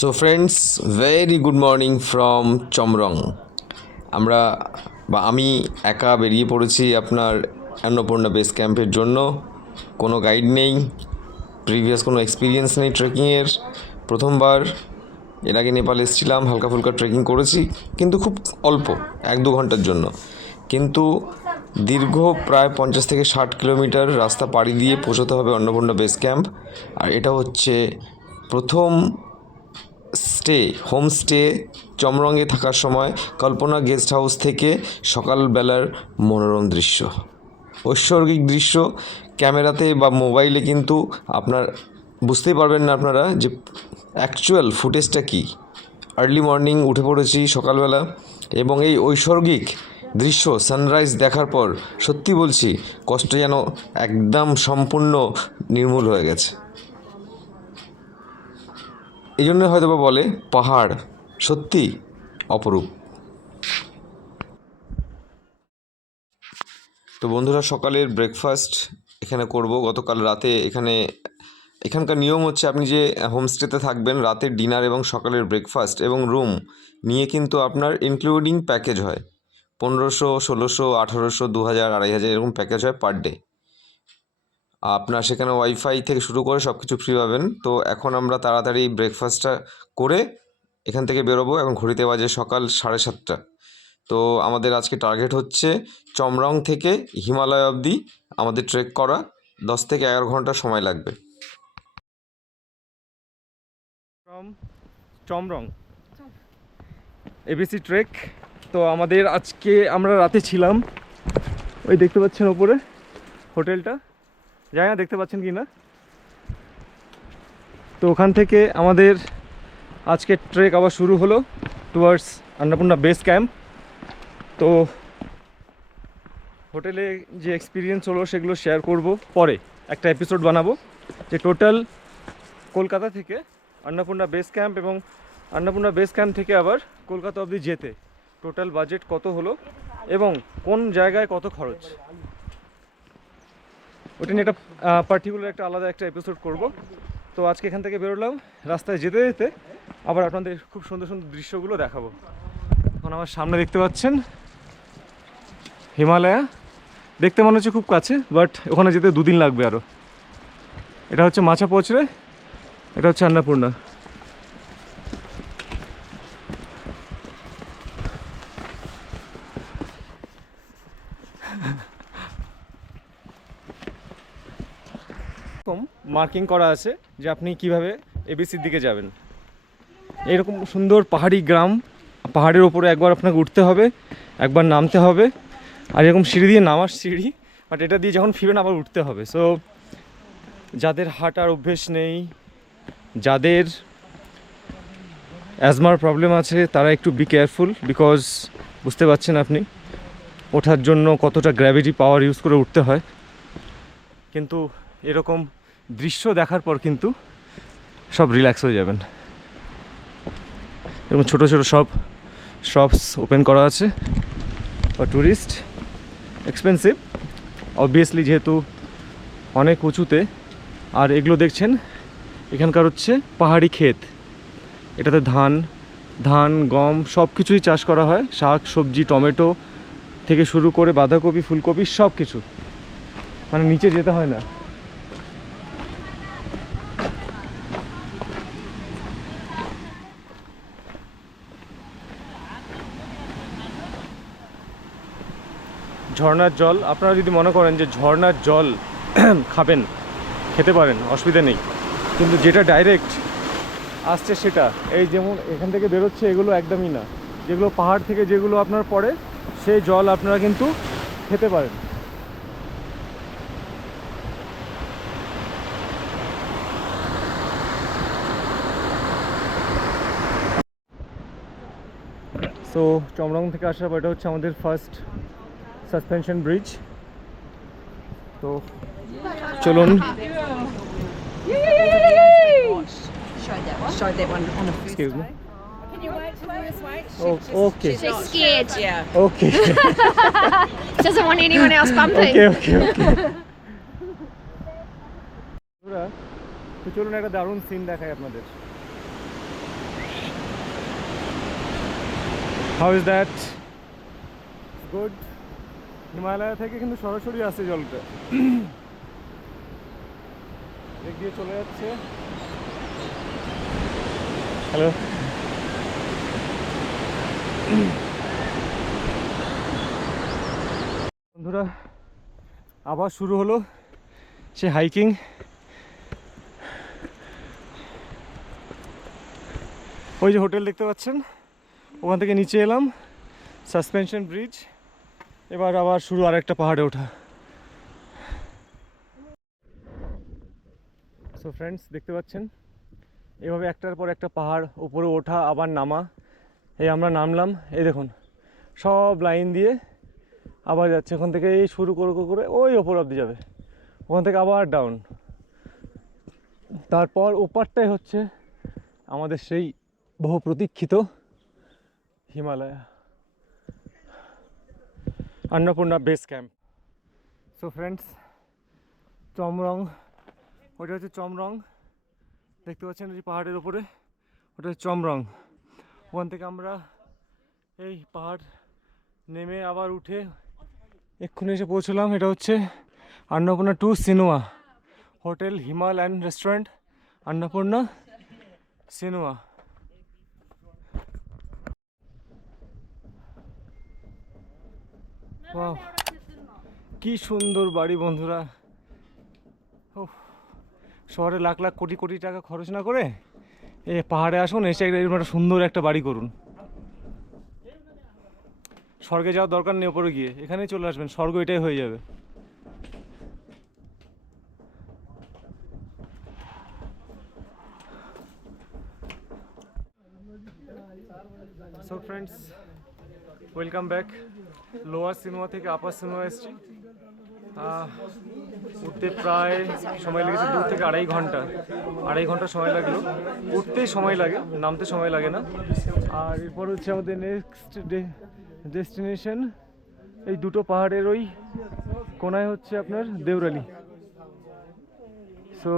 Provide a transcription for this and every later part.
So friends, very good morning from Chhomrong. আমি একা বেরিয়ে পড়েছি আপনার অন্নপূর্ণা বেস ক্যাম্পের জন্য। কোনো গাইড নেই, প্রিভিয়াস কোনো এক্সপিরিয়েন্স নেই ট্রেকিংয়ের। প্রথমবার। এর আগে নেপাল এসেছিলাম, হালকা ফুলকা ট্রেকিং করেছি, কিন্তু খুব অল্প, 1-2 ঘন্টার জন্য। কিন্তু দীর্ঘ প্রায় 50 থেকে 60 কিলোমিটার রাস্তা পাড়ি দিয়ে পৌঁছতে হবে অন্নপূর্ণা বেস ক্যাম্প। আর এটা হচ্ছে প্রথম হোমস্টে চমরঙে থাকার সময় কল্পনা গেস্ট হাউস থেকে সকালবেলার মনোরম দৃশ্য, ঐশ্বরিক দৃশ্য। ক্যামেরাতে বা মোবাইলে কিন্তু আপনার বুঝতেই পারবেন না আপনারা যে অ্যাকচুয়াল ফুটেজটা কী। আর্লি মর্নিং উঠে পড়েছি সকালবেলা, এবং এই ঐশ্বরিক দৃশ্য সানরাইজ দেখার পর সত্যি বলছি, কষ্ট যেন একদম সম্পূর্ণ নির্মূল হয়ে গেছে। এই জন্য হয়তো বা বলে পাহাড় সত্যি অপরূপ। তো বন্ধুরা, সকালের ব্রেকফাস্ট এখানে করব। গতকাল রাতে এখানকার নিয়ম হচ্ছে, আপনি যে হোমস্টেতে থাকবেন, রাতের ডিনার এবং সকালের ব্রেকফাস্ট এবং রুম নিয়ে কিন্তু আপনার ইনক্লুডিং প্যাকেজ হয় 1500, 1600, 1800, 2000, 2500 এরকম প্যাকেজ হয় পার ডে। আপনার সেখানে ওয়াইফাই থেকে শুরু করে সব কিছু ফ্রি পাবেন। তো এখন আমরা তাড়াতাড়ি ব্রেকফাস্টটা করে এখান থেকে বেরোবো। এখন ঘড়িতে বাজে সকাল 7:30। তো আমাদের আজকে টার্গেট হচ্ছে চমরং থেকে হিমালয় অবধি আমাদের ট্রেক করা। 10 থেকে 11 ঘন্টা সময় লাগবে। From Chhomrong ABC trek. তো আমাদের আজকে আমরা রাতে ছিলাম, ওই দেখতে পাচ্ছেন ওপরে হোটেলটা, জানি না দেখতে পাচ্ছেন কি না। তো ওখান থেকে আমাদের আজকে ট্রেক আবার শুরু হলো টুয়ার্ডস অন্নপূর্ণা বেস ক্যাম্প। তো হোটেলে যে এক্সপিরিয়েন্স হলো সেগুলো শেয়ার করব পরে, একটা এপিসোড বানাবো যে টোটাল কলকাতা থেকে অন্নপূর্ণা বেস ক্যাম্প এবং অন্নপূর্ণা বেস ক্যাম্প থেকে আবার কলকাতা অবধি যেতে টোটাল বাজেট কত হলো এবং কোন জায়গায় কত খরচ, ওটা নিয়ে একটা পার্টিকুলার একটা আলাদা একটা এপিসোড করব। তো আজকে এখান থেকে বেরোলাম, রাস্তায় যেতে যেতে আবার আপনাদের খুব সুন্দর সুন্দর দৃশ্যগুলো দেখাবো। এখন আমার সামনে দেখতে পাচ্ছেন হিমালয়া, দেখতে মনে হচ্ছে খুব কাছে, বাট ওখানে যেতে 2 দিন লাগবে আরও। এটা হচ্ছে মাছা পৌঁছরে, এটা হচ্ছে অন্নপূর্ণা। মার্কিং করা আছে যে আপনি কিভাবে এবিসির দিকে যাবেন। এরকম সুন্দর পাহাড়ি গ্রাম, পাহাড়ের ওপরে একবার আপনাকে উঠতে হবে, একবার নামতে হবে, আর এরকম সিঁড়ি দিয়ে নামার সিঁড়ি, বাট এটা দিয়ে যখন ফিরবেন আবার উঠতে হবে। সো যাদের হাঁটার অভ্যেস নেই, যাদের অ্যাজমার প্রবলেম আছে, তারা একটু বি কেয়ারফুল, বিকজ বুঝতে পারছেন আপনি ওঠার জন্য কতটা গ্র্যাভিটি পাওয়ার ইউজ করে উঠতে হয়। কিন্তু এরকম দৃশ্য দেখার পর কিন্তু সব রিল্যাক্স হয়ে যাবেন। এবং ছোটো ছোটো সব শপস ওপেন করা আছে ফর ট্যুরিস্ট। এক্সপেন্সিভ অবভিয়াসলি, যেহেতু অনেক উঁচুতে। আর এগুলো দেখছেন এখানকার হচ্ছে পাহাড়ি ক্ষেত, এটাতে ধান গম সব কিছুই চাষ করা হয়, শাক সবজি টমেটো থেকে শুরু করে বাঁধাকপি ফুলকপি সব কিছু, মানে নিচে যেতে হয় না। ঝর্ণার জল, আপনারা যদি মনে করেন যে ঝর্ণার জল খাবেন, খেতে পারেন, অসুবিধা নেই। কিন্তু যেটা ডাইরেক্ট আসছে সেটা, এই যেমন এখান থেকে বেরোচ্ছে, এগুলো একদমই না। যেগুলো পাহাড় থেকে যেগুলো আপনার পড়ে, সেই জল আপনারা কিন্তু খেতে পারেন। সো চমরং থেকে আসার পর এটা হচ্ছে আমাদের ফার্স্ট সাসপেনশন ব্রিজ। তো চলুন। Show that one on a Excuse me. Can you wait till this way? Oh, okay. She's scared. Yeah. Okay. Doesn't want anyone else bumping. Okay. তো চলুন একটা দারুণ সিন দেখাই আপনাদের। How is that? Good. Himalaya থেকে কিন্তু সরাসরি আসে জলটা, দিক দিয়ে চলে যাচ্ছে। হ্যালো, বন্ধুরা আবার শুরু হলো সে হাইকিং। ওই যে হোটেল দেখতে পাচ্ছেন, ওখান থেকে নিচে এলাম, সাসপেনশন ব্রিজ। এবার আবার শুরু আরেকটা পাহাড়ে ওঠা। সো ফ্রেন্ডস, দেখতে পাচ্ছেন এভাবে একটার পর একটা পাহাড় উপরে ওঠা আবার নামা। এই আমরা নামলাম, এই দেখুন সব লাইন দিয়ে আবার যাচ্ছে। ওখান থেকে এই শুরু করে করে ওই ওপর অব্দি যাবে, ওখান থেকে আবার ডাউন। তারপর ওপারটাই হচ্ছে আমাদের সেই বহু প্রতীক্ষিত Himalaya, Annapurna base camp. So friends, Chhomrong, ওটা হচ্ছে চমরং, দেখতে পাচ্ছেন এই পাহাড়ের উপরে, ওটা হচ্ছে চমরং। ওখান থেকে আমরা এই পাহাড় নেমে আবার উঠে এক্ষুনি এসে পৌঁছলাম। এটা হচ্ছে Annapurna two Sinuwa hotel, Himal and restaurant, Annapurna Sinuwa. কি সুন্দর বাড়ি বন্ধুরা। শহরে লাখ লাখ কোটি কোটি টাকা খরচ না করে এ পাহাড়ে আসুন, এসে এরকম একটা সুন্দর একটা বাড়ি করুন। স্বর্গে যাওয়ার দরকার নেই, ওপরে গিয়ে এখানেই চলে আসবেন, স্বর্গ এটাই হয়ে যাবে। So friends, welcome back. Lower Sinuwa থেকে আপার সিনোয়া এসেছি। উঠতে প্রায় সময় লেগেছে 2 থেকে 2.5 ঘন্টা। 2.5 ঘন্টা সময় লাগলো, উঠতেই সময় লাগে, নামতে সময় লাগে না। আর এরপর হচ্ছে আমাদের নেক্সট ডেস্টিনেশন এই দুটো পাহাড়ের ওই কোনায় হচ্ছে আপনার দেউরালি। সো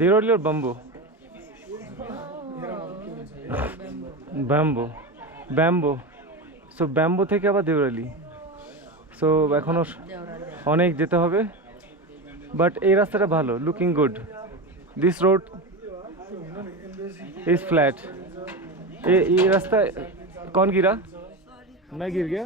দেউরালি আর bamboo, bamboo bamboo so bamboo থেকে আবার দেউরালি। সো এখনও অনেক যেতে হবে, বাট এই রাস্তাটা ভালো, looking good. This road is flat. ये रास्ता कौन गिरा? मैं गिर गया।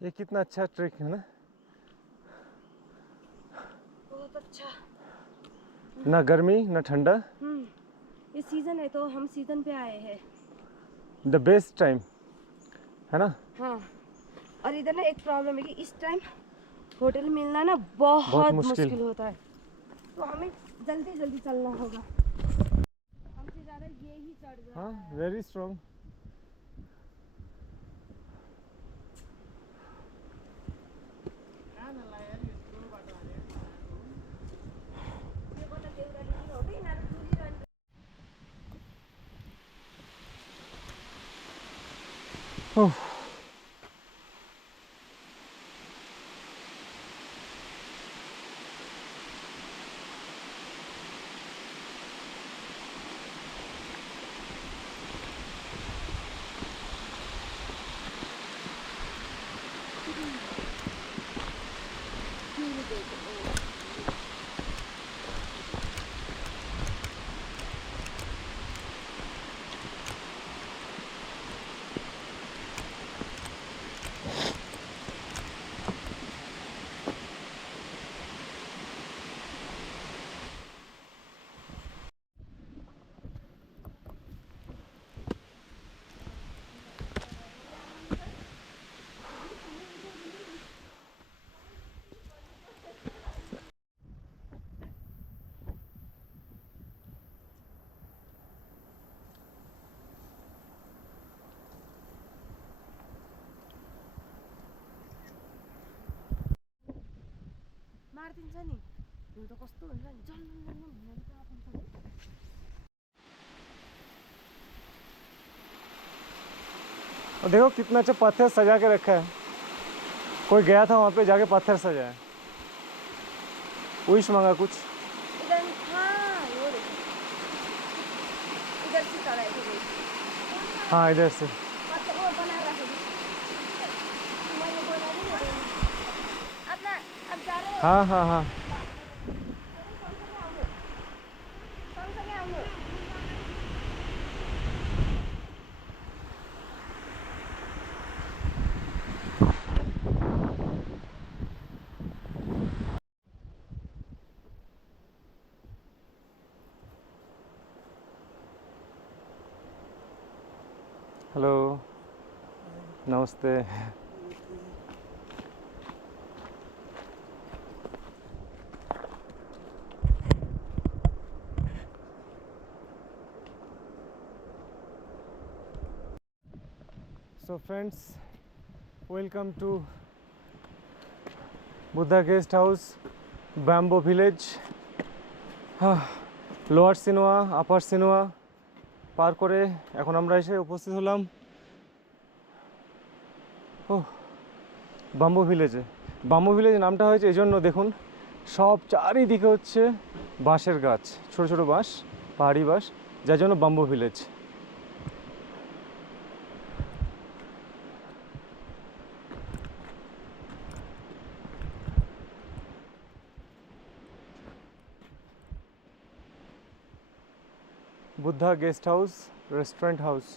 ये कितना अच्छा ट्रैक है ना, बहुत अच्छा। ना गर्मी ना ठंडा, ये सीजन है तो हम सीजन पे आए हैं। द बेस्ट टाइम है ना। हाँ, और इधर ना एक प्रॉब्लम है कि इस टाइम होटल मिलना ना बहुत मुश्किल होता है, तो हमें जल्दी जल्दी चलना होगा। हमसे ज़्यादा ये ही चढ़ गया। हाँ, वेरी स्ट्रॉन्ग। Oh. पारिदिन्छ नि हिउँ त कस्तो हुन्छ नि जल और देखो कितना अच्छा पत्थर सजा के रखा है, कोई गया था वहाँ पे जाके पत्थर सजाया, विश मांगा कुछ। इधर हाँ वो देखो इधर से चढ़ाई थी हाँ इधर से। पत्थर वो बना रखा है मैंने बोला नहीं अपना अब जा रहे हैं हाँ हाँ हाँ सँगसँगै आउनु हेलो नमस्ते। So friends, welcome to Buddha Guest House, Bamboo Village, lower Sinuwa upper Sinuwa পার করে এখন আমরা এসে উপস্থিত হলাম বাম্বু ভিলেজে। বাম্বু ভিলেজ নামটা হয়েছে এই জন্য, দেখুন সব চারিদিকে হচ্ছে বাঁশের গাছ, ছোট ছোট বাঁশ, পাহাড়ি বাঁশ, যার জন্য bamboo village. Buddha Guest House, Restaurant House.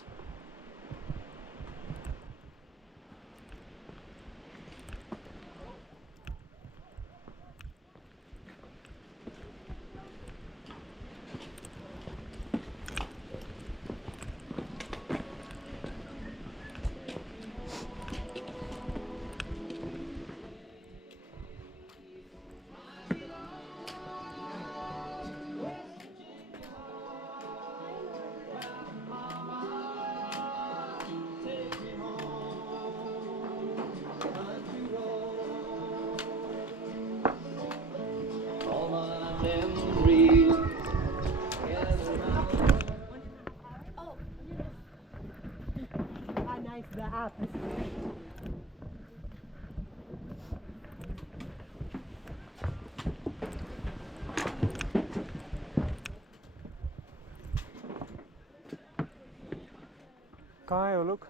कहाँ है वो लोग?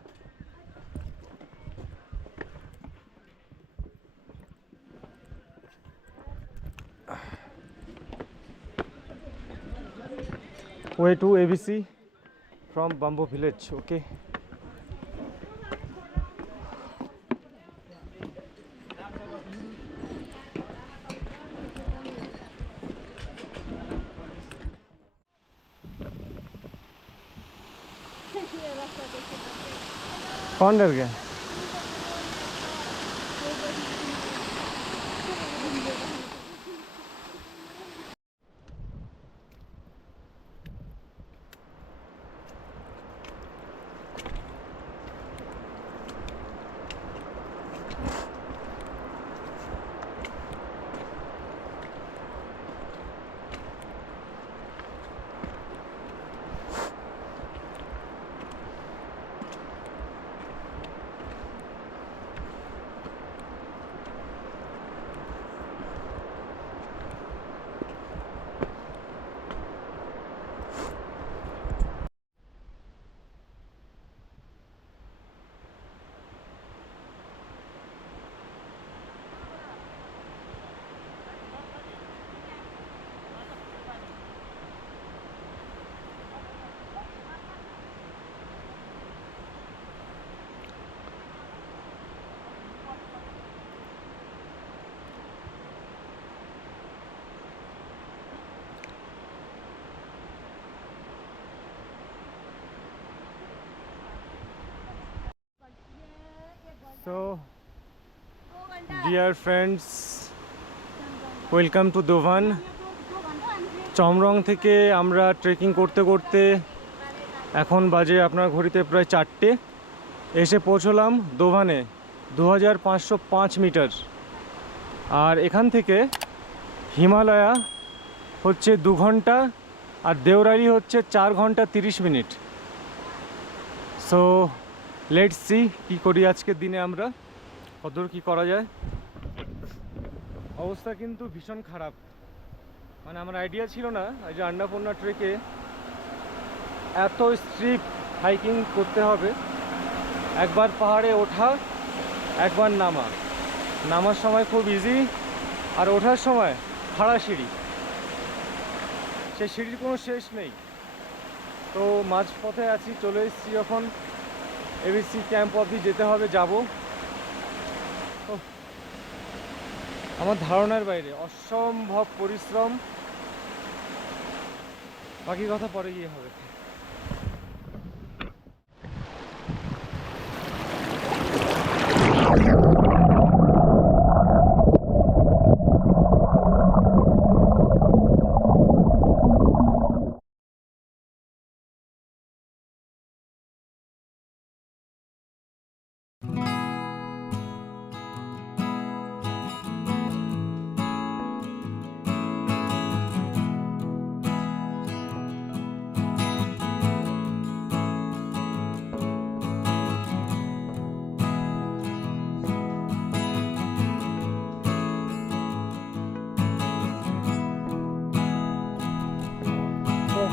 Way to ABC from Bamboo Village. Okay. कौन डर गया? So, dear friends, welcome to Dovan. Chomrong থেকে আমরা ট্রেকিং করতে করতে এখন বাজে আপনার ঘড়িতে প্রায় 4টে, এসে পৌঁছলাম দোভানে 2505 মিটার। আর এখান থেকে হিমালয়া হচ্ছে 2 ঘন্টা আর দেওরালি হচ্ছে 4 ঘন্টা 30 মিনিট। সো লেটস সি কী করি আজকের দিনে, আমরা কতদূর কী করা যায়। অবস্থা কিন্তু ভীষণ খারাপ, মানে আমার আইডিয়া ছিল না এই যে আন্নাপূর্ণা ট্রেকে এত স্ট্রিপ হাইকিং করতে হবে। একবার পাহাড়ে ওঠা, একবার নামা। নামার সময় খুব ইজি, আর ওঠার সময় খাড়া সিঁড়ি, সে সিঁড়ির কোনো শেষ নেই। তো মাঝপথে আছি, চলে এসেছি যখন এবিসি ক্যাম্প অবধি যেতে হবে, যাব। আমার ধারণার বাইরে, অসম্ভব পরিশ্রম। বাকি কথা পরে গিয়ে হবে।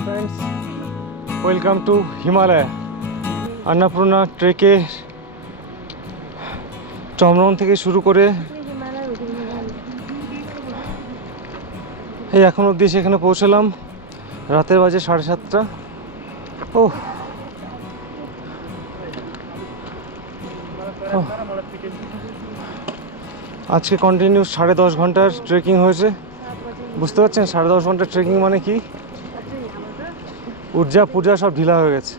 Friends, welcome to Himalaya. Annapurna ট্রেকে চমরং থেকে শুরু করে এই এখন অবধি সেখানে পৌঁছলাম। রাতের বাজে 7:30। ও আজকে কন্টিনিউ 10.5 ঘন্টার ট্রেকিং হয়েছে। বুঝতে পারছেন 10.5 ঘন্টার ট্রেকিং মানে কি? ঊর্জা পূজা সব ঢিলা হয়ে গেছে।